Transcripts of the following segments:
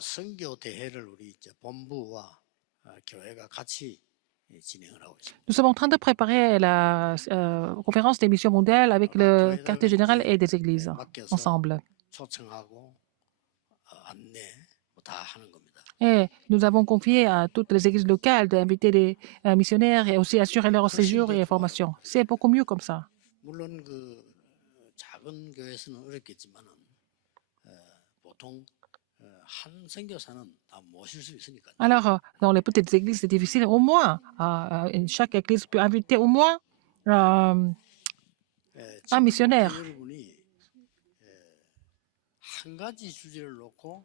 선교 대회를 우리 이제 본부와 교회가 같이 진행을 하고 있습니다. Nous sommes en train de préparer la conférence des missions mondiales avec le quartier général et des églises 맡겨서 ensemble. 초청하고 안내 다 하는 겁니다. Et nous avons confié à toutes les églises locales d'inviter des missionnaires et aussi assurer leur séjour et formation. C'est beaucoup mieux comme ça. 물론 그 작은 교회에서는 어렵겠지만은 보통 한 선교사는 다 모실 수 있으니까. Alors, dans les petites églises, c'est difficile. Au moins, chaque église peut inviter au moins un missionnaire. 여러분이 한 가지 주제를 놓고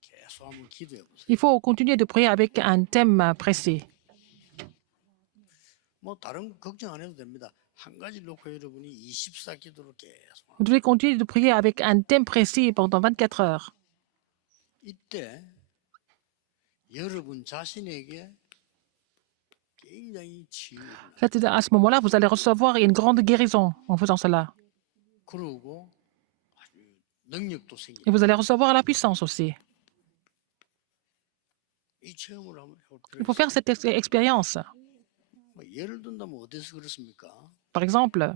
계속 한번 기도해 보세요. Il faut continuer de prier avec un thème précis. 뭐 다른 걱정 안 해도 됩니다. 한 가지 놓고 여러분이 24기도를 계속. Vous devez continuer de prier avec un thème précis pendant 24 heures. 이때 여러분 자신에게 굉장히 치유. À ce moment-là, vous allez recevoir une grande guérison en faisant cela. 그리고 능력도 생겨. Et vous allez recevoir la puissance aussi. 이 체험을 한번 해볼 Il faut faire cette expérience. 뭐 예를 든다면 어디서 그렇습니까? Par exemple,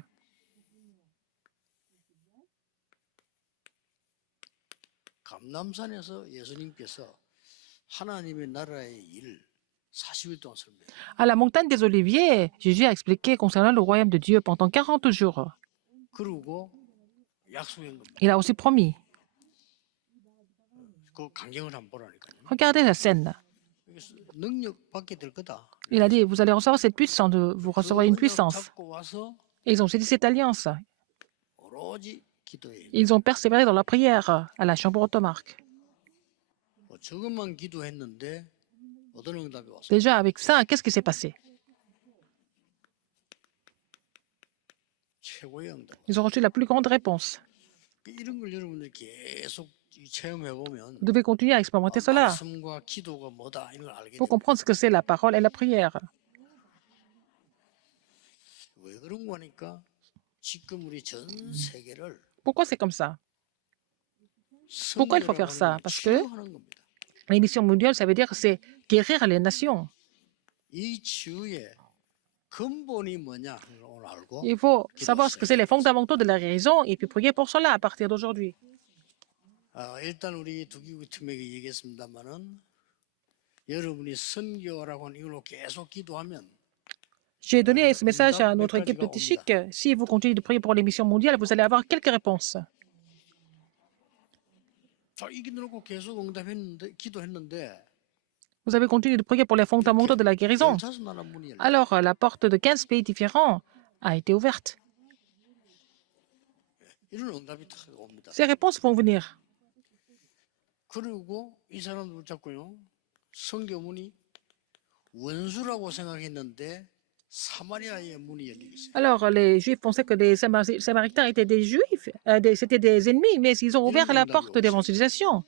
감남산에서 예수님께서 하나님의 나라의 일 40일 동안 설명해요. à la montagne des Oliviers, Jésus a expliqué concernant le royaume de Dieu pendant 40 jours. 그리고 약속한 겁니다. Il a aussi promis. 그 광경을 한번 보라니까요. Regardez la scène. 능력 받게 될 거다. Il a dit, vous allez recevoir cette puissance, vous recevrez une puissance. 잡고 와서 Et ils ont saisi cette alliance. 오로지 기도해. Ils ont persévéré dans la prière à la chambre automarque. 저것만 기도했는데 어떤 응답이 왔어요? Déjà, avec ça, qu'est-ce qui s'est passé? 최고의 응답. Ils ont reçu la plus grande réponse. 이런 걸 여러분들 계속 체험해 보면 Vous devez continuer à expérimenter cela. 말씀과 기도가 뭐다 이런 걸 알게 Il faut 돼요. comprendre ce que c'est la parole et la prière. 왜 그런 거니까 지금 우리 전 세계를 Pourquoi c'est comme ça? Pourquoi il faut faire ça? Parce que 치유하는 겁니다. les missions mondiales, ça veut dire que c'est guérir les nations. 이 치유의 근본이 뭐냐 오늘 알고 Il faut savoir ce que c'est les fondamentaux de la guérison et puis prier pour cela à partir d'aujourd'hui. 일단 우리 두기구 팀에게 얘기했습니다만은 여러분이 선교라고 하는 이걸로 계속 기도하면 J'ai donné ce message à notre équipe de Tichik. Si vous continuez de prier pour les missions mondiales, vous allez avoir quelques réponses. 자, 이 기도놓고 계속 응답했는데 기도했는데 Vous avez continué de prier pour les fondamentaux de la guérison. 15나라 문이 열려. Alors, la porte de 15 pays différents a été ouverte. 이런 응답이 탁 옵니다. Ces réponses vont venir. 그리고 이 사람들 붙잡고요. 선교문이 원수라고 생각했는데 사마리아의 문이 열리기 시작해요. Alors, les Juifs pensaient que les Samaritains étaient des Juifs, c'était des ennemis, mais ils ont ouvert la porte d'évangélisation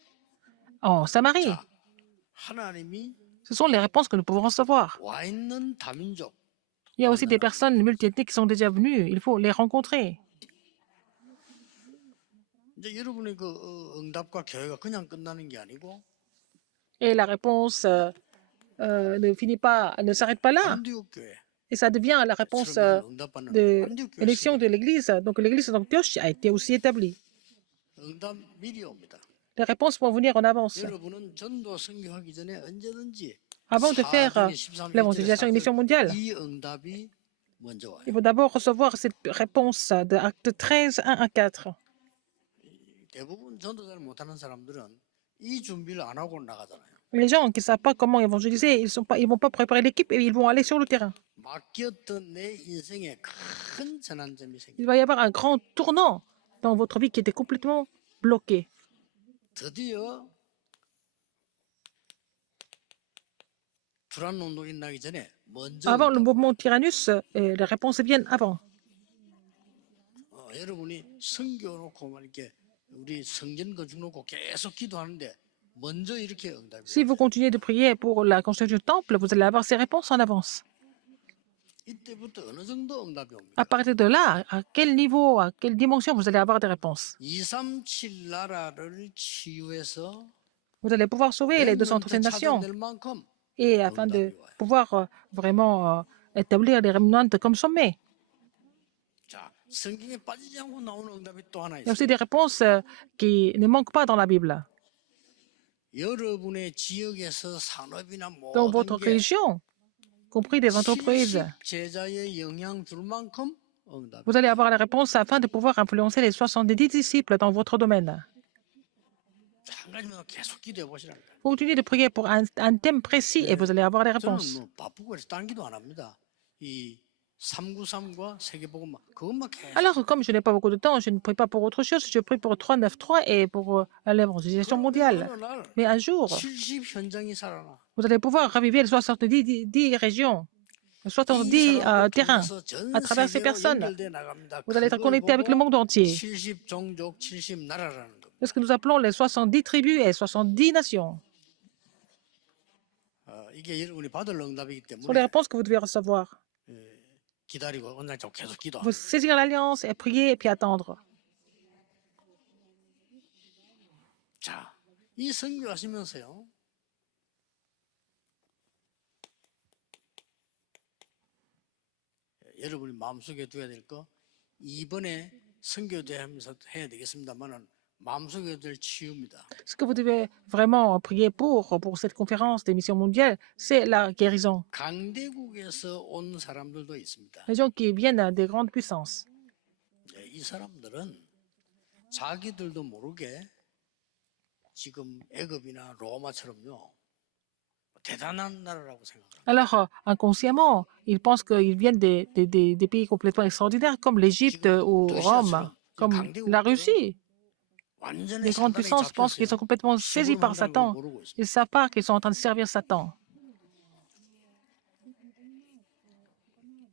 en Samarie. 자, 하나님이 Ce sont les réponses que nous pouvons recevoir. 와 있는 다민족 Il y a aussi des personnes multiethniques qui sont déjà venues. Il faut les rencontrer. 이제 여러분의 그 응답과 교회가 그냥 끝나는 게 아니고 Et la réponse ne finit pas, ne s'arrête pas là. 안디옥 교회 Et ça devient la réponse 응답받는 안디옥 de l'élection de l'Église. Donc l'Église d'Antioche a été aussi établie. 응답 미리 옵니다. Les réponses vont venir en avance. 여러분은 전도 선교하기 전에 언제든지 Avant de faire l'évangélisation et mission mondiale, 이 응답이 먼저 와요. il faut d'abord recevoir cette réponse de Acte 13, 1 à 4. 대부분 전도자를 못하는 사람들은 이 준비를 안 하고 나가잖아요. Les gens qui ne savent pas comment évangéliser, ils ne vont pas préparer l'équipe et ils vont aller sur le terrain. 맡겼던 내 인생에 큰 전환점이 생겨. Il va y avoir un grand tournant dans votre vie qui était complètement bloqué. 드디어 두란 운동이 나기 전에 먼저 Avant le mouvement Tyrannus, les réponses viennent avant. 여러분이 성교 놓고 막 이렇게 우리 성전 건축 놓고 계속 기도하는데 먼저 이렇게 응답이. Si vous continuez de prier pour la construction du temple, vous allez avoir ces réponses en avance. 이때부터 어느 정도 응답이 옵니다. À partir de là, à quel niveau, à quelle dimension vous allez avoir des réponses? 237 나라를 치유해서 Vous allez pouvoir sauver les 100명 더 237 nations. 찾아낼 만큼 Et afin de 응답이 와요. pouvoir vraiment établir les remnants comme sommet. 자, 성경에 빠지지 않고 나오는 응답이 또 하나 Il y a aussi 있어요. des réponses qui ne manquent pas dans la Bible. 여러분의 지역에서 산업이나 Dans 모든 votre 게 région, compris des entreprises, 70 제자의 영향 줄 만큼 응답이 vous allez avoir la réponse afin de pouvoir influencer les 70 disciples dans votre domaine. 한 가지만 계속 기도해 보시라니까. Vous continuez de prier pour un thème précis et vous allez avoir les 저는 réponses. 뭐 바쁘고 그래서 딴 기도 안 합니다. 이 393과 세계복음만 그것만 계속. Alors, comme je n'ai pas beaucoup de temps, je ne prie pas pour autre chose, je prie pour 393 et pour l'évangélisation 그러면 mondiale. 어느 날 Mais un jour, 70 현장이 살아나. vous allez pouvoir raviver les 70 régions, les 70 이 사람들 terrains 통해서 전 à travers ces 세계로 personnes. 연결돼 나갑니다. Vous allez être 그걸 connecté avec le 보고 monde entier. 70 종족, 70 나라라는 겁니다. C'est ce que nous appelons les 70 tribus et 70 nations. 이게 여러분이 받을 응답이기 Ce sont les 때문에 réponses que vous devez recevoir. 기다리고 언제적 계속 기도. Vous saisir l'alliance et prier et puis attendre. 자, 이 선교하시면서요. 여러분이 마음속에 두어야 될 거 이번에 선교대하면서 해야 되겠습니다만은 마음속에 될 치유입니다. Ce que vous devez vraiment prier pour cette conférence des missions mondiales, c'est la guérison. 강대국에서 온 사람들도 있습니다. Les gens qui viennent des grandes puissances. 이 사람들은 자기들도 모르게 지금 애굽이나 로마처럼요 대단한 나라라고 생각합니다. Alors, inconsciemment, ils pensent qu'ils viennent des pays complètement extraordinaires comme l'Égypte ou Rome, comme la Russie. Les grandes puissances pensent qu'ils sont complètement saisis par Satan. Ils ne savent pas qu'ils sont en train de servir Satan.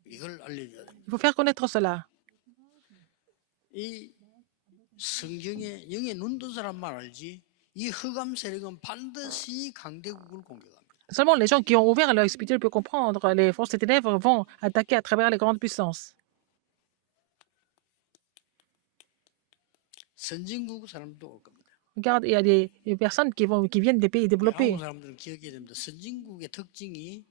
이걸 알려줘야 됩니다. Il faut faire connaître cela. 이 성경에 영에 눈뜬 사람만 알지 이 흑암 세력은 반드시 강대국을 공격합니다. Seulement les gens qui ont ouvert l'œil spirituel peuvent comprendre. Les forces des ténèbres vont attaquer à travers les grandes puissances. 선진국 사람도 올 겁니다. Regarde, il y a des personnes qui viennent des pays développés. 한국 사람들은 기억해야 됩니다. 선진국의 특징이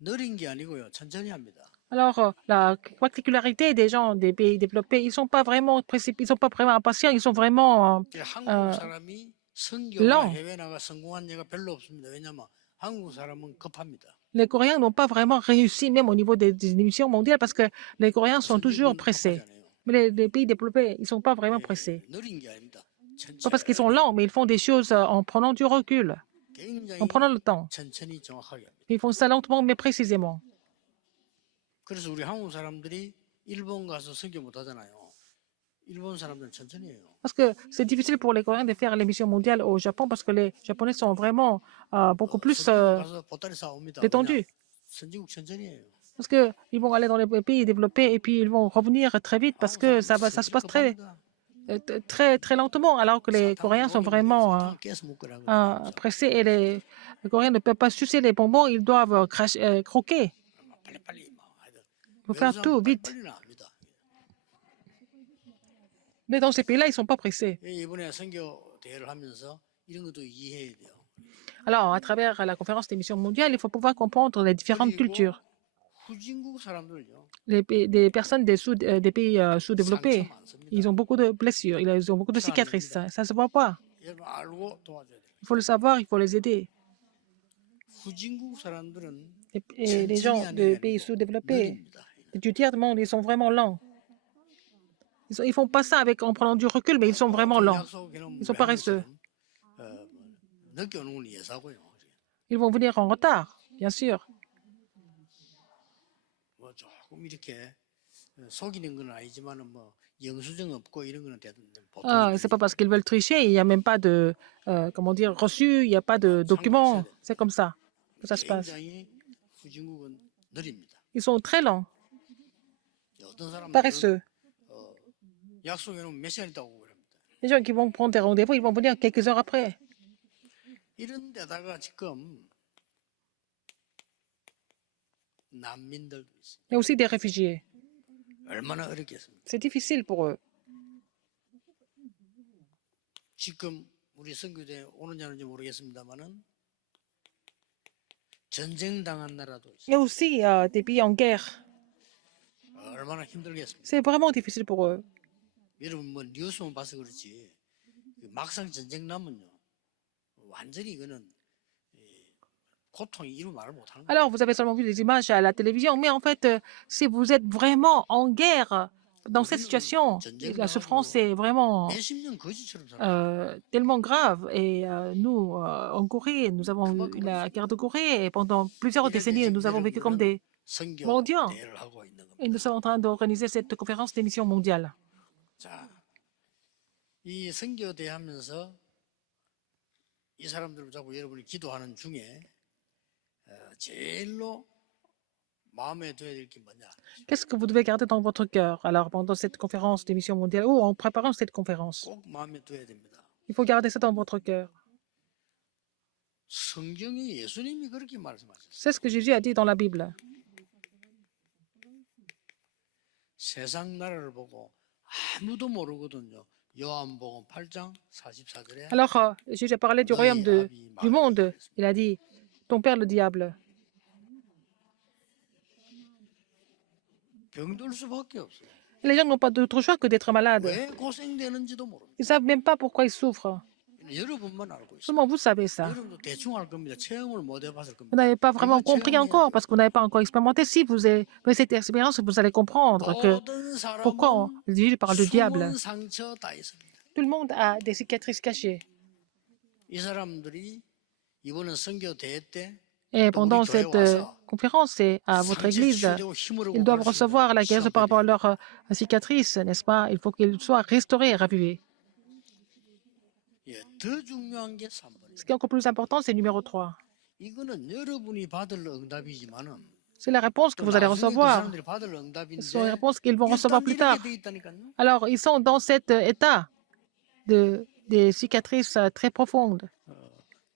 느린 게 아니고요. 천천히 합니다. Alors, la particularité des gens des pays développés, ils ne sont pas vraiment ils sont pas vraiment impatients, ils sont vraiment 한국 사람이 선교나 해외 나가 성공한 예가 별로 없습니다. 왜냐하면 한국 사람은 급합니다. les Coréens n'ont pas vraiment réussi, même au niveau des émissions mondiales, parce que les Coréens sont toujours pressés. Mais les pays développés, ils ne sont pas vraiment pressés. 느린 게 아닙니다. Pas parce qu'ils sont lents, mais ils font des choses en prenant du recul, en 굉장히 prenant le temps. 천천히 정확하게 합니다. Ils font ça lentement, mais précisément. 그래서 우리 한국 사람들이 일본 가서 선교 못 하잖아요. 일본 사람들은 천천히 해요. Parce que c'est difficile pour les Coréens de faire l'émission mondiale au Japon, parce que les Japonais sont vraiment beaucoup plus 가서 보따리 싸옵니다. détendus. 선진국 천천히 해요. Parce qu'ils vont aller dans les pays développés et puis ils vont revenir très vite parce que ça se passe très lentement, alors que les Coréens sont vraiment pressés et les Coréens ne peuvent pas sucer les bonbons, ils doivent croquer. Il faut faire tout vite. Mais dans ces pays-là, ils ne sont pas pressés. 이번에 선교 대회를 하면서 이런 것도 이해해야 돼요. Alors, à travers la conférence des missions mondiales, il faut pouvoir comprendre les différentes cultures. 후진국 사람들은요. Des personnes des pays sous-développés, ils ont beaucoup de blessures, ils ont beaucoup de cicatrices. Ça ne se voit pas. 여러분 알고 도와줘야 돼요. Il faut le savoir, il faut les aider. 후진국 사람들은 Et les gens des pays sous-développés, 느립니다. du tiers monde, ils sont vraiment lents. Ils font pas ça en prenant du recul, mais ils sont vraiment lents. Ils sont paresseux. 늦게 오는 건 예사고요. Ils vont venir en retard, bien sûr. 뭐 조금 이렇게 속이는 건 아니지만은 뭐 영수증 없고 이런 거는 보통 Ah, c'est pas parce qu'ils veulent tricher, il n'y a même pas de, comment dire, reçu, il n'y a pas de document. C'est comme ça que ça se passe. 굉장히 후진국은 느립니다. Ils sont très lents, 어떤 사람들은 paresseux. 약속해 놓으면 몇 시간 있다고 그럽니다. Les gens qui vont prendre des rendez-vous, ils vont venir quelques heures après. 이런 데다가 지금 난민들도 있어요. Il y a aussi des réfugiés. 얼마나 어렵겠습니까? C'est difficile pour eux. 지금 우리 선교대 오는지 안 오는지 모르겠습니다만은 전쟁당한 나라도 Il y a 있어요. aussi des pays en guerre. 얼마나 힘들겠습니까? C'est vraiment difficile pour eux. 여러분 뭐 뉴스만 봐서 그렇지 막상 전쟁 나면요 완전히 이거는 고통이 이루 말을 못하는 거예요. Alors, vous avez seulement vu des images à la télévision, mais en fait, si vous êtes vraiment en guerre, dans cette situation, la souffrance est vraiment 몇십 년 거지처럼 살아요. tellement grave. Et nous, en Corée, nous avons eu la guerre de Corée et pendant plusieurs décennies, nous avons vécu comme des 선교 mendiants. 대회를 하고 있는 겁니다. Et nous sommes en train d'organiser cette conférence d'émission mondiale. 자, 이 선교 대하면서 이 사람들을 자꾸 여러분이 기도하는 중에 제일로 마음에 둬야 될 게 뭐냐? Qu'est-ce que vous devez garder dans votre cœur alors pendant cette conférence d'émission mondiale ou en préparant cette conférence? 꼭 마음에 둬야 됩니다. Il faut garder ça dans votre cœur. 성경이 예수님이 그렇게 말씀하셨어요. C'est ce que Jésus a dit dans la Bible. 세상 나라를 보고 아무도 모르거든요. 요한복음 8장 44절에 Alors, Jésus a parlé du royaume du monde. Il a dit, ton père le diable. 병들 수밖에 없어요. Et les gens n'ont pas d'autre choix que d'être malades. 왜 고생되는지도 모릅니다. Ils ne savent même pas pourquoi ils souffrent. 여러분만 알고 있어요. Seulement vous savez ça. 여러분도 대충 알 겁니다. 체험을 못 해봤을 Vous 겁니다. n'avez pas vraiment compris encore parce que vous n'avez pas encore expérimenté. Si vous avez cette expérience, vous allez comprendre que 모든 pourquoi 사람은 Jésus parle du diable. 숨은 상처 다 있습니다. Tout le monde a des cicatrices cachées. 이 사람들이 이번에 선교 대회 때 Et pendant cette conférence et à votre église, ils doivent recevoir la guérison par rapport à leurs cicatrices, n'est-ce pas? Il faut qu'ils soient restaurés et ravivés. 예, 더 중요한 게 3번이에요. Ce qui est encore plus important, c'est numéro 3. 이거는 여러분이 받을 응답이지만은 C'est la réponse que 또 vous allez 나중에 그 recevoir. 사람들이 받을 Ce sont les 응답인데 réponses qu'ils vont recevoir plus tard. 이렇게 돼 있다니까요. Alors, ils sont dans cet état des cicatrices très profondes.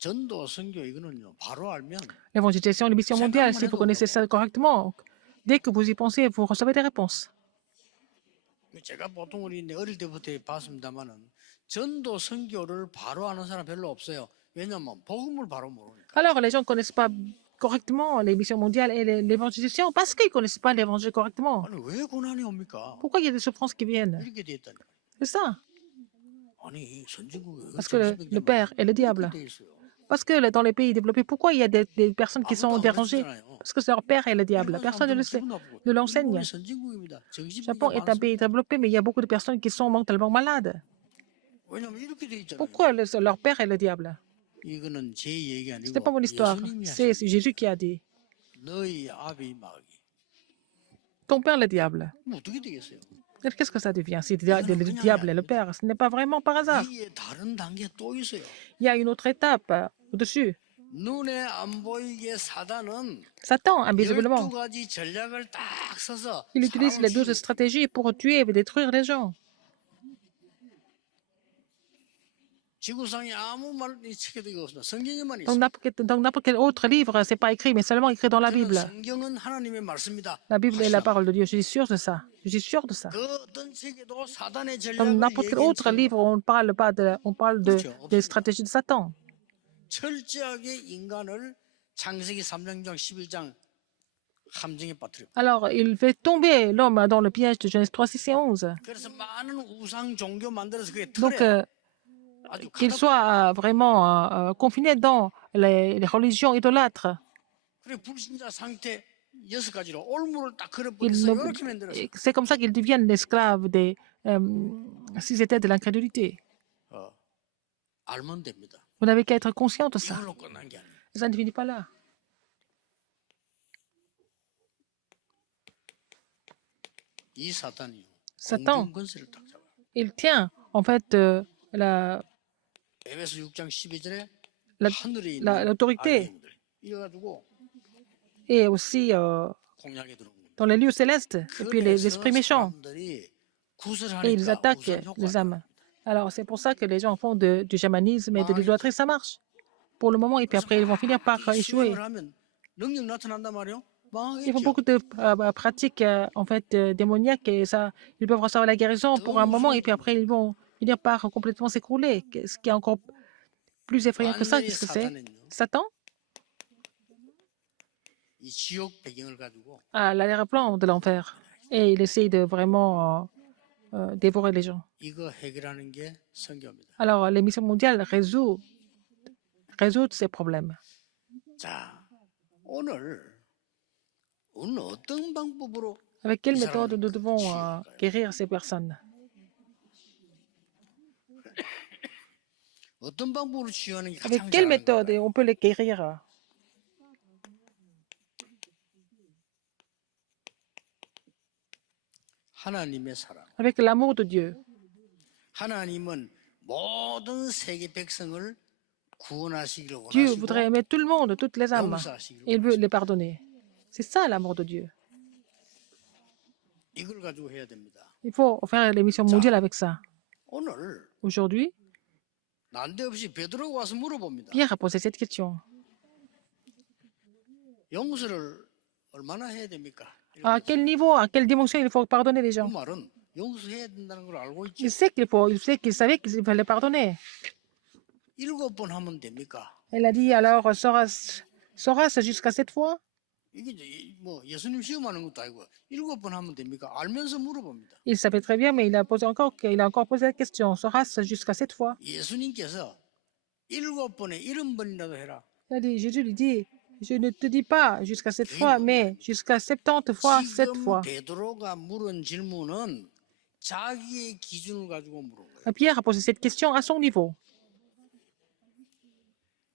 전도 선교 이거는요. 바로 알면 L'évangélisation, les missions mondiales, si vous connaissez ça correctement, dès que vous y pensez, vous recevez des réponses. 제가 보통 우리 어릴 때부터 봤습니다만은 전도 선교를 바로 아는 사람 별로 없어요. 왜냐하면 복음을 바로 모르니까. Alors, les gens ne connaissent pas correctement les missions mondiales et l'évangélisation parce qu'ils ne connaissent pas l'évangile correctement. 아니 왜 고난이 옵니까? Pourquoi il y a des souffrances qui viennent? 이렇게 돼 있다니까. C'est ça. 아니 선진국에 Parce que le père et le diable. Parce que dans les pays développés, pourquoi il y a des personnes qui sont dérangées? Parce que c'est leur père et le diable. Personne ne le sait, ne l'enseigne. Le Japon est un pays développé, mais il y a beaucoup de personnes qui sont mentalement malades. Pourquoi leur père est le diable? Ce n'est pas mon histoire. C'est Jésus qui a dit. Ton père le diable. Qu'est-ce que ça devient si le diable est le père? Ce n'est pas vraiment par hasard. Il y a une autre étape au-dessus. Satan, invisiblement, il utilise les 12 stratégies pour tuer et détruire les gens. Dans n'importe quel autre livre, ce n'est pas écrit, mais seulement écrit dans la Bible. La Bible est la parole de Dieu. Je suis sûr de ça. Je suis sûr de ça. Dans n'importe quel autre livre, on parle des stratégies de Satan. Alors, il fait tomber l'homme dans le piège de Genèse 3, 6 et 11. Donc, qu'il soit vraiment confiné dans les religions idolâtres. C'est comme ça qu'ils deviennent l'esclave des 6 états de l'incrédulité. Vous n'avez qu'à être conscient de ça. Ça ne finit pas là. Satan, il tient en fait l'autorité et aussi dans les lieux célestes et puis les esprits méchants et ils attaquent les âmes. Alors c'est pour ça que les gens font du chamanisme et de l'idolâtrie, ça marche pour le moment et puis après ils vont finir par échouer. Ils font beaucoup de pratiques en fait démoniaques et ça, ils peuvent recevoir la guérison pour un moment et puis après ils vont finir par complètement s'écrouler. Ce qui est encore plus effrayant que ça, 완전히 qu'est-ce que c'est? 사단은요. Satan 이 지옥 배경을 가지고 a l'arrière-plan de l'enfer et il essaye de vraiment dévorer les gens. 이거 해결하는 게 선교입니다. Alors, les missions mondiales résoudent ces problèmes. 자, 오늘 우리는 어떤 방법으로 Avec quelle 이 méthode 사람을 nous devons 치유할까요? guérir ces personnes? 어떤 방법으로 치유하는 게 Avec 가장 quelle 잘하는 méthode 걸까요? on peut les guérir? 하나님의 사랑. Avec l'amour de Dieu. 하나님은 모든 세계 백성을 구원하시기를 Dieu 원하시고 voudrait aimer tout le monde, toutes les âmes. 용서하시기를 Et il veut 원하시고 les pardonner. C'est ça l'amour de Dieu. 이걸 가지고 해야 됩니다. Il faut faire les missions mondiales avec ça. 오늘 Aujourd'hui, 난데없이 베드로가 와서 물어봅니다. Pierre a posé cette question. 용서를 얼마나 해야 됩니까? À quel niveau, à quelle dimension il faut pardonner les 그 gens? 말은 용서해야 된다는 걸 알고 있죠. Il sait qu'il savait qu'il fallait pardonner. 7번 하면 됩니까? Elle a dit alors, Soras jusqu'à 7 fois? 이게 이제 뭐 예수님 시험하는 것도 아니고 7번 하면 됩니까? 알면서 물어봅니다. Il savait très bien, mais il a encore posé la question. Soras jusqu'à 7 fois? 예수님께서 7번에 70번이라도 해라. Il a dit, Jésus lui dit, je ne te dis pas jusqu'à 7 fois, mais jusqu'à 70 fois 7 지금 fois. 베드로가 물은 질문은 자기의 기준을 가지고 물은 거예요. Pierre a posé cette question à son niveau.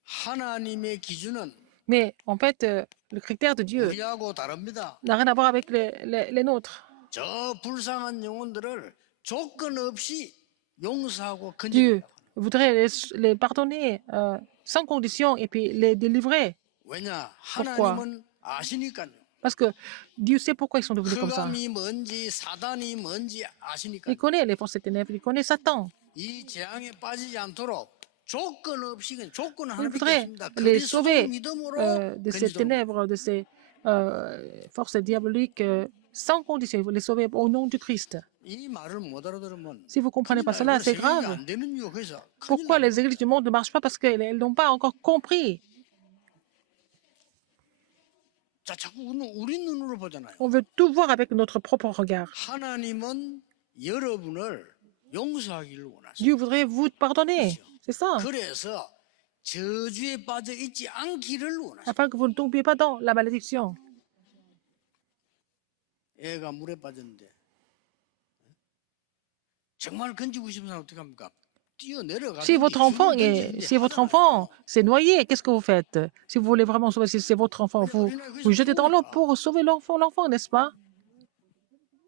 하나님의 기준은 Mais en fait, le critère de Dieu 우리하고 다릅니다. n'a rien à voir avec les nôtres. 저 불쌍한 영혼들을 조건 없이 용서하고 Dieu 건져준다. voudrait les pardonner sans condition et puis les délivrer. 왜냐? Pourquoi? 하나님은 아시니까요. Parce que Dieu sait pourquoi ils sont devenus comme ça. 흑암이 뭔지 사단이 뭔지 아시니까 Il connaît les forces des ténèbres, il connaît Satan. 이 재앙에 빠지지 않도록 조건 없이 그냥 조건 Il 하나밖에 voudrait 없습니다. les 그리스도 sauver 믿음으로 de ces 건져주는 ténèbres, de ces forces diaboliques sans condition. Il veut les sauver au nom du Christ. 이 말을 못 알아들으면 Si vous ne comprenez pas 큰일 cela, 나요. c'est 세계가 grave. 안 되는 이유 그래서 큰일 Pourquoi 나요. les églises du monde ne marchent pas? Parce qu'elles n'ont pas encore compris. 자, 자꾸 우리 눈으로 보잖아요. On veut tout voir avec notre propre regard. 하나님은 여러분을 용서하기를 원하십니다. Dieu voudrait vous pardonner. C'est ça. 그래서 저주에 빠져 있지 않기를 원하십니다. Afin que vous ne tombiez pas dans la malédiction. 애가 물에 빠졌는데 정말 건지고 싶은 사람 어떻게 합니까? 뛰어내려가서 Si votre enfant s'est noyé, qu'est-ce que vous faites? Si vous voulez vraiment sauver, si c'est votre enfant, vous jetez dans l'eau pour sauver l'enfant, n'est-ce pas?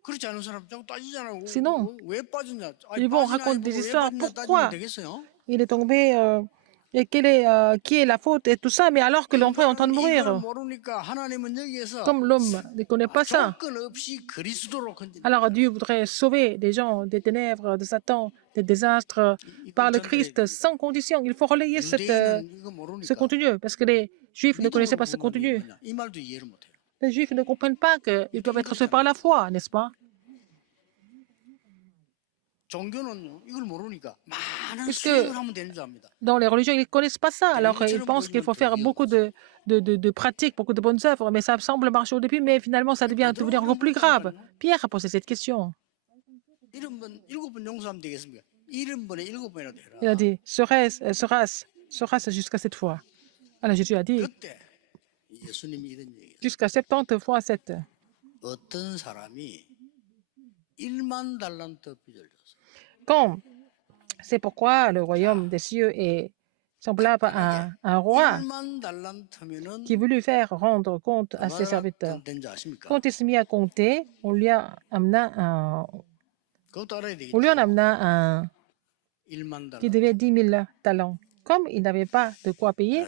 그렇지 않은 사람 자꾸 따지잖아요. Sinon, 왜 빠졌냐? ils vont raconter des histoires. Pourquoi 되겠어요? il est tombé et qui est la faute et tout ça, mais alors que l'enfant est en train de 이걸 mourir. 모르니까 하나님은 여기에서 Comme l'homme ne connaît pas ça. 조건 없이 그리스도로 건진다. Alors Dieu voudrait sauver des gens des ténèbres, de Satan, des désastres par le Christ sans condition. Il faut relayer 유대인은 이거 ce 모르니까 contenu parce que les Juifs ne connaissaient 믿음으로 pas ce 본 contenu. 거냐? 이 말도 이해를 못해요. Les Juifs ne comprennent pas qu'ils doivent être sauvés par la foi, n'est-ce pas? 종교는요 이걸 모르니까 많은 Puisque 수행을 하면 되는 줄 압니다. Dans les religions, ils ne connaissent pas ça. Alors ils pensent qu'il faut faire beaucoup de pratiques, beaucoup de bonnes œuvres, mais ça semble marcher au début, mais finalement ça devient devenir encore plus grave. Pierre a posé cette question. 7번 용서하면 되겠습니까? 7번에 7번이라도 해라. Il a dit, Soras jusqu'à 7 fois. Alors Jésus a dit, 그때 예수님이 이런 얘기예요. jusqu'à 70 fois 7. 어떤 사람이 1만 달란트 빚을 졌어. Quand c'est pourquoi le royaume des cieux est semblable à un roi 1만 달란트면은 qui voulut faire rendre compte à ses serviteurs. 된지 아십니까? Quand il s'est mis à compter, on lui en amena 그것도 알아야 되겠죠. un 1만 qui 달란트. devait 10 000 talents. Comme il n'avait pas de quoi payer,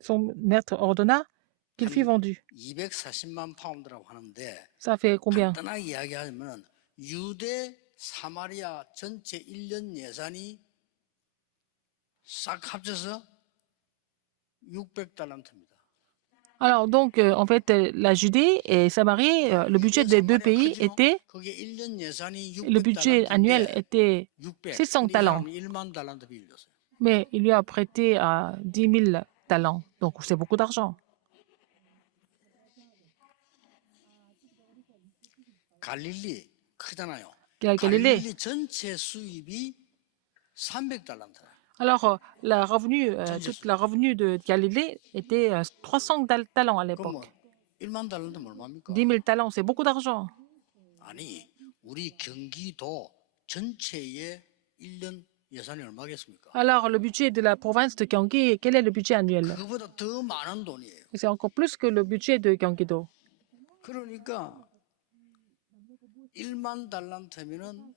son maître ordonna qu'il fût vendu. 240만 파운드라고 하는데 Ça fait combien? 간단하게 이야기하면 유대 사마리아 전체 1년 예산이 싹 합쳐서 600달란트입니다. Alors donc, en fait, la Judée et Samarie, le budget des deux pays était, 그게 1년 예산이 le budget annuel était 600 talents. 1만 달란트 빌렸어요. Mais il lui a prêté 10 000 talents. Donc, c'est beaucoup d'argent. 갈릴리 크잖아요. Galilée. 갈릴리 전체 수입이 300달란트다. Alors, toute la revenu de Galilée était 300 talents à 그럼 뭐 l'époque. 1만 달란트면 얼마입니까? 10 000 talents, c'est beaucoup d'argent. 아니, 우리 경기도 전체의 1년 예산이 얼마겠습니까? Alors, le budget de la province de Gyeonggi, quel est le budget annuel? 그거보다 더 많은 돈이에요. C'est encore plus que le budget de Gyeonggi-do. 그러니까 1만 달란트면은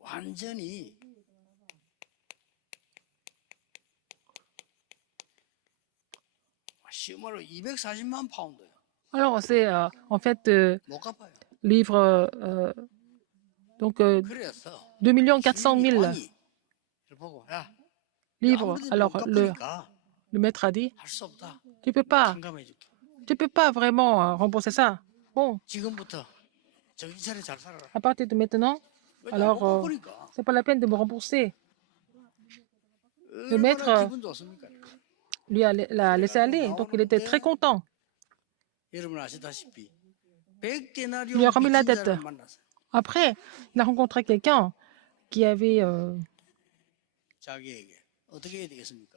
완전히 쉬운 말로 240만 파운드예요. Alors, c'est en fait 못 갚아요. livre, donc 그래서 2 400 000 왕이 보고 야, livres. 아무리 못 Alors, 갚으니까 le maître a dit, 할 수 없다. tu peux pas vraiment rembourser ça. Bon, 지금부터 정신 차려 잘 살아라. à partir de maintenant, 왜냐, alors 못 갚으니까. c'est pas la peine de me rembourser. 얼마나 maître, 기분 좋습니까? Lui l'a laissé aller, donc il était très content. 여러분 아시다시피 lui 100데나리온 a remis la 빚진 dette. 자를 만났어요. Après, il a rencontré quelqu'un qui avait 자기에게 어떻게 해야 되겠습니까?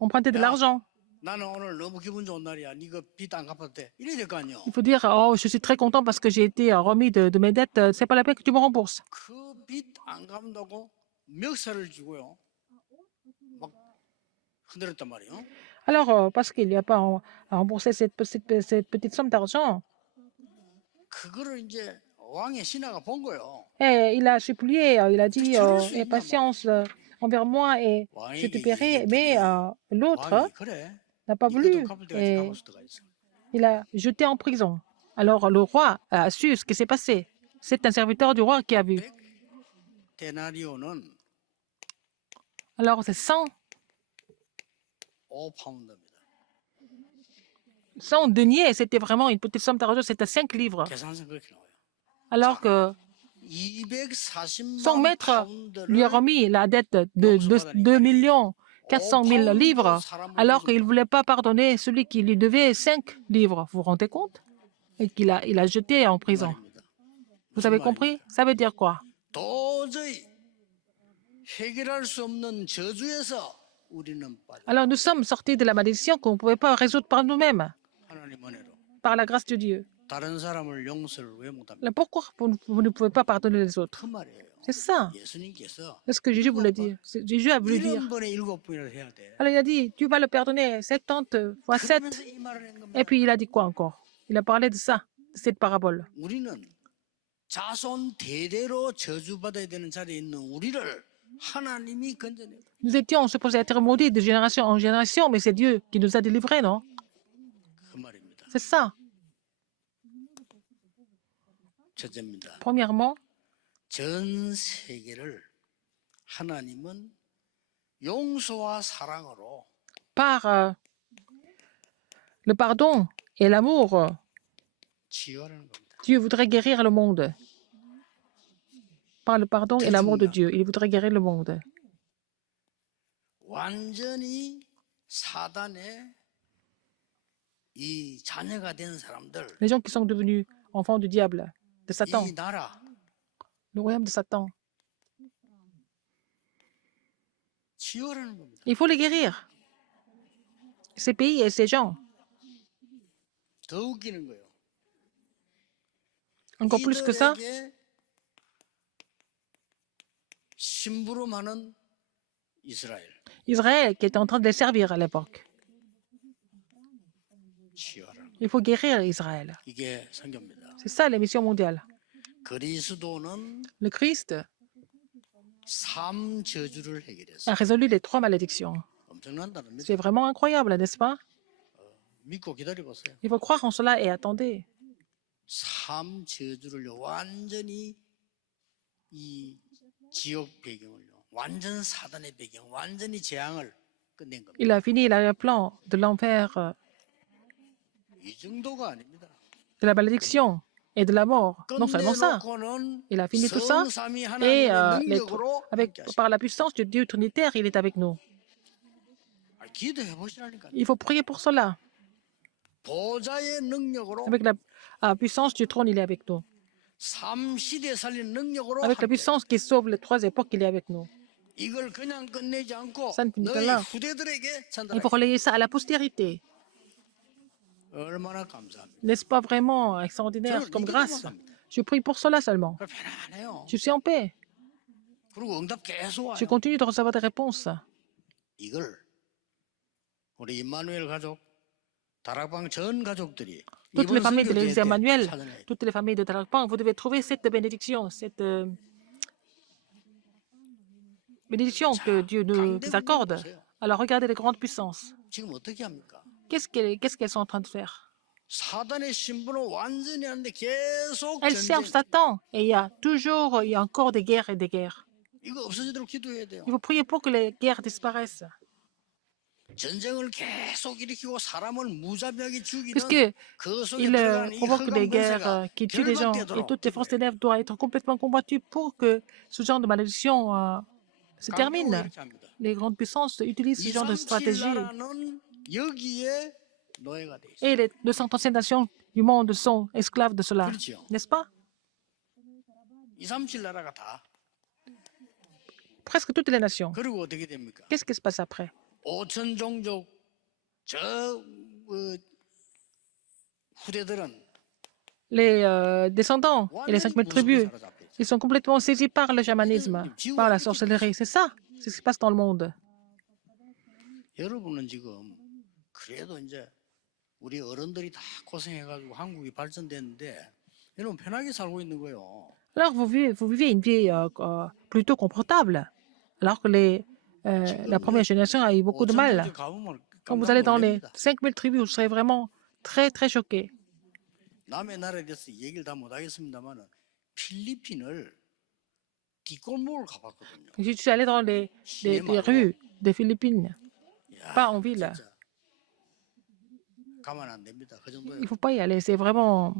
emprunté de 야. l'argent. 나는 오늘 너무 기분 좋은 날이야. 네가 빚 안 갚아도 돼. 이래야 될 거 아니야. Il faut dire, oh, je suis très content parce que j'ai été remis de mes dettes, c'est pas la peine que tu me rembourses. 그 빚 안 갚는다고 멱살을 쥐고요. 막 흔들었단 말이에요. Alors, parce qu'il n'y a pas à rembourser cette petite somme d'argent, 그거를 이제 왕의 신하가 본 거예요. et il a supplié, il a dit, aie patience envers moi et je te paierai. Mais l'autre 왕이 그래. n'a pas 이것도 voulu 갚을 때까지 et 갚을 수가 있어. il a jeté en prison. Alors, le roi a su ce qui s'est passé. C'est un serviteur du roi qui a vu. 100데나리온은 Alors, c'est 5파운드입니다. 100 deniers, c'était vraiment une petite somme d'argent, c'était 5 livres. 계산서 그렇게 나와요. Alors que 240만 son maître lui a 파운드를 remis la dette de 2 400 000 livres, alors qu'il ne voulait pas pardonner celui qui lui devait 5 livres. Vous vous rendez compte? Et qu'il a jeté en prison. 말입니다. Vous avez compris? Ça veut dire quoi? 도저히 해결할 수 없는 저주에서 우리는 빠져. Alors nous sommes sortis de la malédiction qu'on ne pouvait pas résoudre par nous-mêmes, 하나님 은혜로 par la grâce de Dieu. 다른 사람을 용서를 왜 못합니까? Alors, pourquoi vous ne pouvez pas pardonner les autres? 그 말이에요. C'est ça. 예수님께서 C'est ce que Jésus voulait dire. Jésus a voulu dire. 1번에 7번이라도 해야 돼. Alors il a dit, tu vas le pardonner 70 fois 7. 그러면서 이 말을 한 겁니다. Et puis il a dit quoi encore? Il a parlé de ça, de cette parabole. 우리는 자손 대대로 저주받아야 되는 자리에 있는 우리를 하나님이 건져내요. Nous étions supposés être maudits de génération en génération, mais c'est Dieu qui nous a délivrés, non? 그 말입니다. C'est ça. 첫째입니다. Premièrement, 전 세계를 하나님은 용서와 사랑으로 par le pardon et l'amour, 치유하는 겁니다. Dieu voudrait guérir le monde. Par le pardon et l'amour de Dieu, il voudrait guérir le monde. 완전히 사단의 이 자녀가 된 사람들, Les gens qui sont devenus enfants du diable, de Satan, 이 나라 le royaume de Satan, 치유하는 겁니다. il faut les guérir. Ces pays et ces gens, 더 웃기는 거예요. encore plus que ça, 이들에게 심부름하는 이스라엘 Israël qui était en train de les servir à l'époque. 치유하라는 Il faut guérir Israël. 이게 성경입니다. C'est ça les missions mondiales. 그리스도는 Le Christ 삶 저주를 해결했어요. a résolu les 3 malédictions. 엄청난다는 C'est vraiment incroyable, n'est-ce pas? 믿고 기다려보세요. Il faut croire en cela et attendez. 삶 저주를 완전히 이 지옥 배경을요, 완전 사단의 배경, 완전히 재앙을 끝낸 겁니다. Il a fini le plan de l'enfer, 이 정도가 아닙니다. de la malédiction. et de la mort. Non seulement ça, 끝내놓고는 il a fini tout ça 성삼위 et 하나님의 능력으로 함께 하시고 par la puissance du Dieu trinitaire, il est avec nous. 기도해 보시라니까. Il faut prier pour cela. 보좌의 능력으로 Avec la puissance du trône, il est avec nous. 삼시대 살린 능력으로 Avec la 함께. puissance qui sauve les 3 époques, il est avec nous. 이걸 그냥 끝내지 않고 Ça ne finit pas 너희 là. 후대들에게 Il 전달하라. faut relayer ça à la postérité. 얼마나 감사합니다. N'est-ce pas vraiment extraordinaire comme grâce? Je prie pour cela seulement. 그럼 편안해요. Je suis en paix. 그리고 응답 계속 Je 와요. continue de recevoir des réponses. 이걸 우리 임마누엘 가족, 다락방 전 가족들이 Toutes les 이번 familles de 선교 l'église 대회 때 Emmanuel, 찾아내야 돼요. toutes les familles de Tarakpan, vous devez trouver cette bénédiction, bénédiction que Dieu nous accorde. Alors regardez les grandes puissances. 지금 어떻게 합니까? Qu'est-ce qu'elles sont en train de faire? 사단의 신분은 완전히 하는데 계속 Elles servent 전쟁. Satan et il y a encore des guerres et des guerres. 이거 없어지도록 기도해야 돼요. Il faut prier pour que les guerres disparaissent. 전쟁을 계속 일으키고 사람을 무자비하게 죽이는 Puisque 그 속에 il 들어가는 이 provoque des 흑암 guerres 권세가 qui tuent les gens et 결박되도록 toutes les forces ténèbres doivent être complètement combattues pour que ce genre de malédiction se 강력하게 termine. 이렇게 합니다. Les grandes puissances utilisent ce genre de 237 stratégie. 나라는 여기에 노예가 돼 있어요. Et les 237 nations du monde sont esclaves de cela. 그렇지요. N'est-ce pas? 237 나라가 다. Presque toutes les nations. 그리고 어떻게 됩니까? Qu'est-ce qui se passe après? 5천 종족 저 후대들은 Les descendants et les 완전히 5000 tribus, 무속에 사로잡혀 있어요. ils sont complètement saisis par le chamanisme, par la sorcellerie. C'est ça. C'est ce qui se passe dans le monde. 여러분은 지금 그래도 이제 우리 어른들이 다 고생해가지고 한국이 발전됐는데 여러분 편하게 살고 있는 거예요. Alors, vous vivez une vie plutôt confortable, alors que la première génération a eu beaucoup de 5천 mal. 종족 가보면 Quand vous 깜짝 allez dans les 놀랍니다. 5000 tribus, vous serez vraiment très, très choqués. 남의 나라에 대해서 얘기를 다 못하겠습니다만은 필리핀을 뒷골목을 가봤거든요. Je suis allé dans les rues des Philippines, 이야, pas en ville. 진짜 가만 안 됩니다. 그 정도예요. Il ne faut pas y aller. C'est vraiment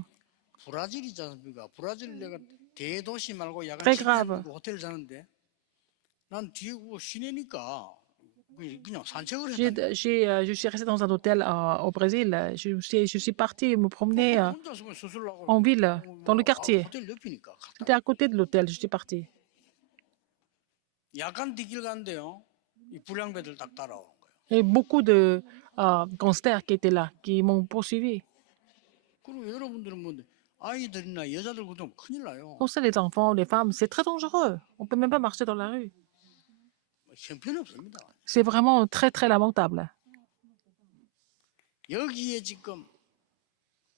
브라질이지 않습니까? 브라질 내가 대도시 말고 약간 Très 치킨 grave. 그 호텔 자는데 난 뒤에 그 시내니까 그냥 산책을 J'ai- 했다. je suis resté dans un hôtel au Brésil. Je suis parti me promener 혼자서 그냥 수술하고 en ville, dans le quartier. 호텔 옆이니까 J'étais 갔다. à côté de l'hôtel. Je suis parti. 약간 뒷길 갔는데요. 이 불량배들 딱 따라오는 거예요. Et beaucoup de gangsters qui étaient là, qui m'ont poursuivi. 그리고 여러분들은 뭐 아이들이나 여자들 그좀 큰일 나요. Pour ça, les enfants, les femmes, c'est très dangereux. On ne peut même pas marcher dans la rue. 형편없습니다. C'est vraiment très, très lamentable. 여기에 지금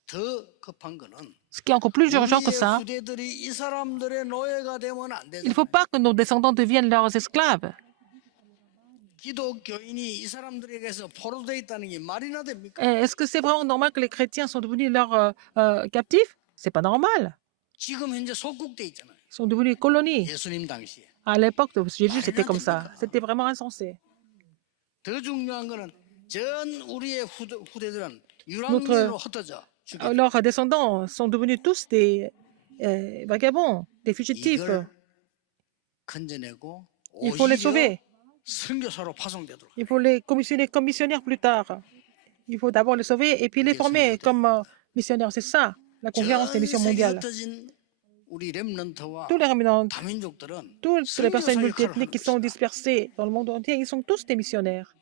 더 급한 거는 Ce qui est encore plus urgent que 우리의 ça, 후대들이 이 사람들의 노예가 되면 안 il 되죠. ne faut pas que nos descendants deviennent leurs esclaves. 기독교인이 이 사람들에게서 포로되어 있다는 게 말이나 됩니까? Est-ce que c'est vraiment normal que les chrétiens sont devenus leurs captifs? C'est pas normal. 지금 현재 속국돼 있잖아요. Ils sont devenus colonies. 예수님 당시에. À l'époque de Jésus, c'était comme ça. C'était vraiment insensé. 더 중요한 거는 전 우리의 후대들은 Notre- 유랑민으로 흩어져 죽여. Leurs descendants sont devenus tous des vagabonds, des fugitifs. 이걸 건져내고 Il faut les 오히려 sauver. 선교사로 파송되도록. Il faut les commissionner comme missionnaires plus tard. Il faut d'abord les sauver et puis les former comme missionnaires. C'est ça, la conférence des 전 missions 세계 mondiales. 흩어진 우리 렘넌트와 Tous les réminents, 다민족들은 toutes les personnes 선교사 multiethniques qui 역할을 sont 하는 것이다. dispersées dans le monde entier, ils sont tous des missionnaires.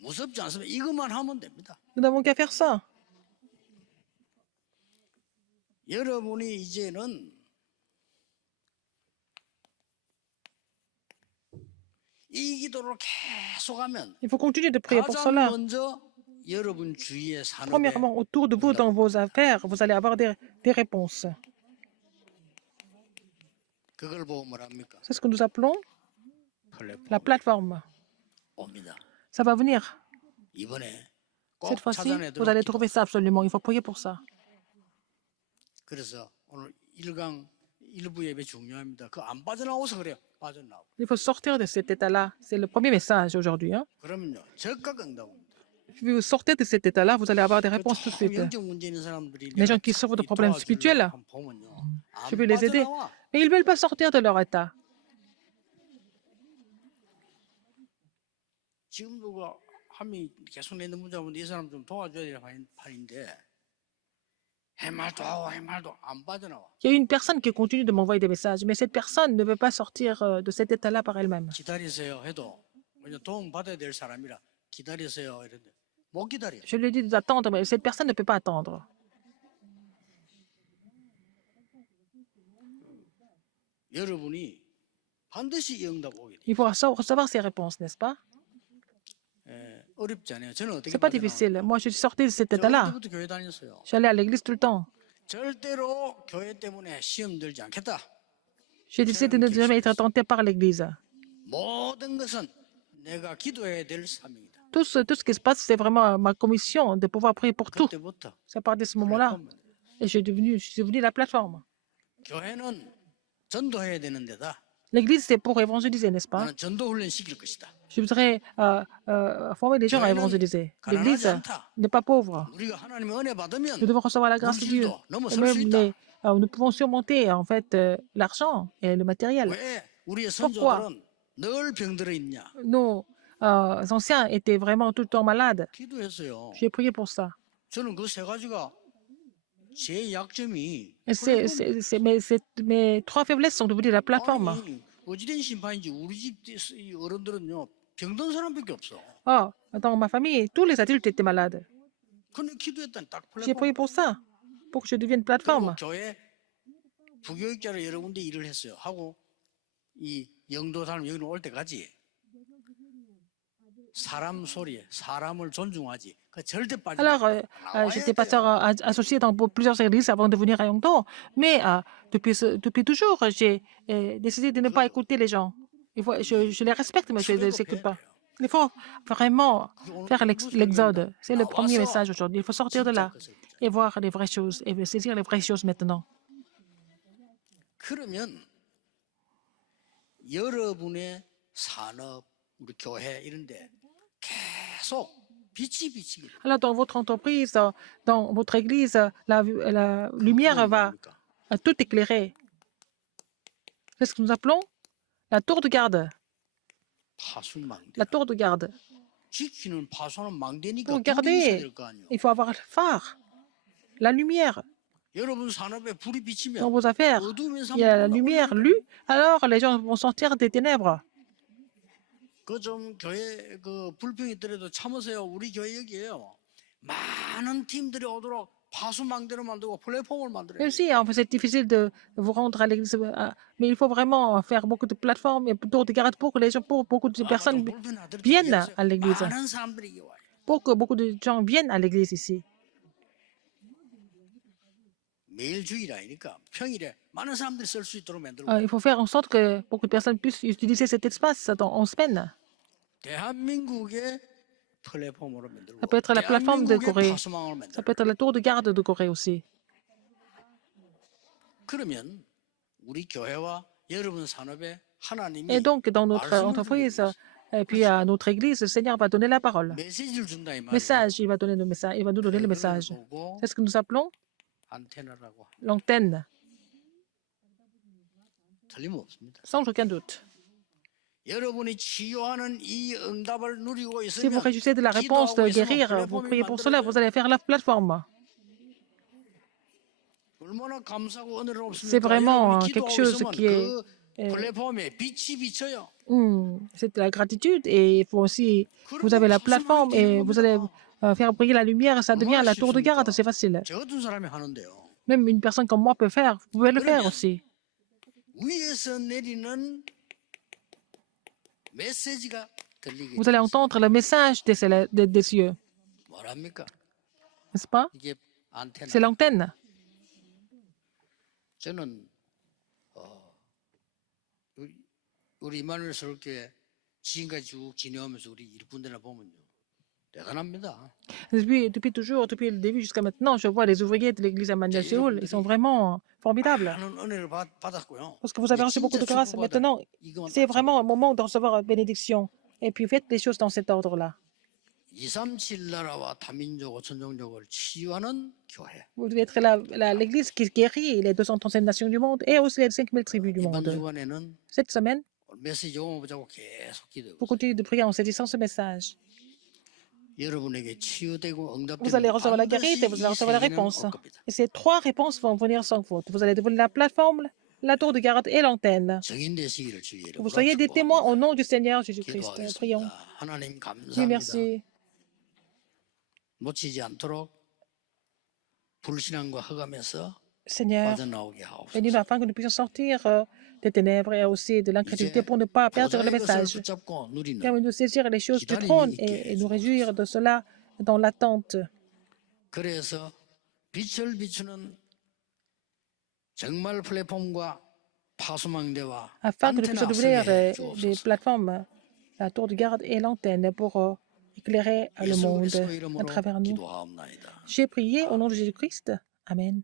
무섭지 않습니다. 이것만 하면 됩니다. Nous n'avons qu'à faire ça. 여러분이 이제는 이 기도를 계속하면 Il faut continuer de prier pour 가장 cela. 먼저 여러분 주위의 산업에 Premièrement, autour de vous, dans vos affaires, vous allez avoir des réponses. 그걸 보고 뭐랍니까? C'est ce que nous appelons 플랫폼 la plateforme. 옵니다. Ça va venir. 이번에 Cette 꼭 fois-ci, 찾아내도록 vous allez 기도. trouver ça absolument. Il faut prier pour ça. 그래서 오늘 1강 1부 예배 중요합니다. 그 안 빠져나와서 그래요. 빠져나오고. Il faut sortir de cet état-là. C'est le premier message aujourd'hui. Hein. 그러면요. 적각 응답입니다. Si vous sortez de cet état-là, vous allez avoir des 그 réponses tout de 조금 suite. 영적 문제 있는 사람들이 Les 내가 gens qui souffrent de 이 problèmes 도와주려고 spirituels, 한번 보면요. je 안 vais les aider. 빠져나와. Mais ils ne veulent pas sortir de leur état. 지금도 그 한미 계속 내는 문자분데 이 사람 좀 도와줘야 될 판인데 해말도 하고 해말도 안 빠져나와. Il y a une personne qui continue de m'envoyer des messages, mais cette personne ne veut pas sortir de cet état-là par elle-même. 기다리세요 해도 왜냐 도움 받아야 될 사람이라 기다리세요 이런데 못 기다려. Je lui dis d'attendre, mais cette personne ne peut pas attendre. 여러분이 반드시 이 응답 오게 돼. Il faut recevoir ces réponses, n'est-ce pas? 예, 어렵지 않아요. 저는 어떻게 C'est pas difficile. 빠져나왔냐? Moi, je suis sorti de cet 저 어릴 état-là. 때부터 교회 다녔어요. J'allais à l'église tout le temps. 절대로 교회 때문에 시험 들지 않겠다. J'ai décidé de ne jamais être tenté par l'église. 모든 것은 내가 기도해야 될 사명이다. Tout ce qui se passe, c'est vraiment ma commission de pouvoir prier pour tout. 그때부터 C'est à partir de ce moment-là. Et je suis devenu la plateforme. 교회는 전도해야 되는 데다. L'église, c'est pour évangéliser, n'est-ce pas? 나는 전도 훈련 시킬 것이다. Je voudrais former les gens à évangéliser. L'église n'est pas pauvre. 우리가 하나님의 은혜 받으면 Nous devons recevoir la grâce de Dieu. 물질도 Et 넘어설 수 même 있다. nous pouvons surmonter en fait l'argent et le matériel. 왜 우리의 Pourquoi? 선조들은 늘 병들어 있냐? Nos anciens étaient vraiment tout le temps malades. 기도했어요. J'ai prié pour ça. 저는 그 세 가지가 제 약점이 Et mes trois faiblesses sont devenues la plateforme. 아니, 어찌된 심판인지 우리 집 이 어른들은요 병든 사람밖에 없어. Oh, dans ma famille, tous les adultes étaient malades. 근데 기도했더니 딱 J'ai 플랫폼. prié pour ça, pour que je devienne 그리고 plateforme. 교회 부교육자로 여러 군데 일을 했어요. 하고 이 영도 사람 여기는 올 때까지 사람 소리에 사람을 존중하지. 그 절대 빠지지 Alors, 말고 j'étais 나와야 pasteur 돼요. associé dans plusieurs églises avant de venir à Yongdo, mais depuis toujours, j'ai décidé de ne pas écouter les gens. Je les respecte, mais je ne les écoute pas. Il faut vraiment faire l'exode. C'est le premier message aujourd'hui. Il faut sortir de là et voir les vraies choses et saisir les vraies choses maintenant. 그러면 여러분의 산업, 우리 교회 이런데 계속 빛이 비치게 돼요. Alors, dans votre entreprise, dans votre église, la lumière va 뭡니까? tout éclairer. C'est ce que nous appelons la tour de garde. 파수망대. La tour de garde. 지키는 파수는 망대니까 Pour 불이 있어야 garder, 될 거 아니에요. il faut avoir le phare, la lumière. 여러분 산업에 불이 Dans 비치면 vos affaires, 어두우면서 il y a la 한번 lumière lue, alors les gens vont sortir des ténèbres. 그좀 교회 그 불평이 있더라도 참으세요. 우리 교회 여기에요. 많은 팀들이 오도록 파수망대를 만들고 플랫폼을 만들어요. Même si en fait, c'est difficile de vous rendre à l'église, mais il faut vraiment faire beaucoup de plateformes et tours de garde pour que les gens, pour beaucoup de personnes viennent à l'église, 많은 사람들이 와요. pour que beaucoup de gens viennent à l'église ici. 매일 주일이니까 평일에 많은 사람들이 쓸 수 있도록 만들고 Il faut faire en sorte que beaucoup de personnes puissent utiliser cet espace en semaine. 대한민국의 플랫폼으로 만들고 Ça peut être la plateforme de 대한민국의 Corée. 파수망을 Ça 만들고 peut être la tour de garde de Corée aussi. 그러면 우리 교회와 여러분 산업에 하나님이 Et donc, dans notre entreprise, et puis à notre église, le Seigneur va donner la parole. 메시지를 준다 이 말이에요. Message, il va donner le message, il va nous donner le message. 보고 C'est ce que nous appelons 안테나라고 l'antenne, 틀림없습니다. sans aucun doute. 여러분이 치유하는 이 응답을 누리고 Si vous 있으면 réjouissez de la réponse de 기도하고 있으면 guérir, vous 플랫폼이 priez pour cela, vous allez faire la plateforme. 얼마나 감사하고 은혜롭습니까? C'est vraiment 여러분이 quelque 기도하고 chose 있으면 qui est 그 플랫폼에 빛이 비쳐요. c'est de la gratitude et il faut aussi, vous avez la plateforme et vous allez faire briller la lumière, ça devient la tour de garde, c'est facile. 저 같은 사람이 하는데요. Même une personne comme moi peut faire, vous pouvez le faire aussi. 위에서 내리는 메시지가 들리게 Vous allez entendre le message des cieux, 뭐랍니까? n'est-ce pas? 이게 안테나. C'est l'antenne. 저는 우리 이마누엘 서울교회 지금까지 쭉 지내오면서 우리 일꾼들을 보면요 대단합니다. Depuis toujours, depuis le début jusqu'à maintenant, je vois les ouvriers de l'église Emmanuel Séoul, ils sont vraiment formidables. 많은 은혜를 받았고요. Parce que vous avez reçu beaucoup de grâce. Maintenant, c'est vraiment un moment de recevoir une bénédiction. Et puis faites les choses dans cet ordre-là. 237 나라와 다민족 5천종족을 치유하는 교회. Vous devez être l'Église qui guérit les 237 nations du monde et aussi les 5000 tribus du 이번 monde. 주간에는 Cette semaine, 메시지 영어 보자고 계속 기도해 vous 보세요. continuez de prier en saisissant ce message. 여러분에게 치유되고 Vous allez 응답되면 recevoir la 반드시 guérite et vous allez 이 recevoir la 세 개는 réponse. 올 겁니다. Et ces 3 réponses vont venir sans faute. Vous allez dévoiler la plateforme, la tour de garde et l'antenne. 증인 되시기를 주의 Que vous 이름으로 soyez des témoins au 축복합니다. nom du Seigneur Jésus-Christ. Prions. 기도하겠습니다. 하나님 Dieu 감사합니다. merci. 놓치지 않도록 불신앙과 흑암에서 Seigneur, 빠져나오게 하옵소서. bénis-nous afin que nous puissions sortir des ténèbres et aussi de l'incrédulité 이제 pour ne pas perdre le 보좌의 것을 message. 붙잡고 누리는 Permets-nous de saisir les choses du 기다림이 trône 있게 et nous 해주옵소서. réjouir de cela dans l'attente. 그래서 빛을 비추는 정말 플랫폼과 파수망대와 Afin que nous 안테나 puissions ouvrir 서게 해 les 주옵소서. plateformes, la tour de garde et l'antenne pour éclairer le 예수 monde 그리스도 à 이름으로 travers nous. 기도하옵나이다. J'ai prié au nom de Jésus-Christ. Amen.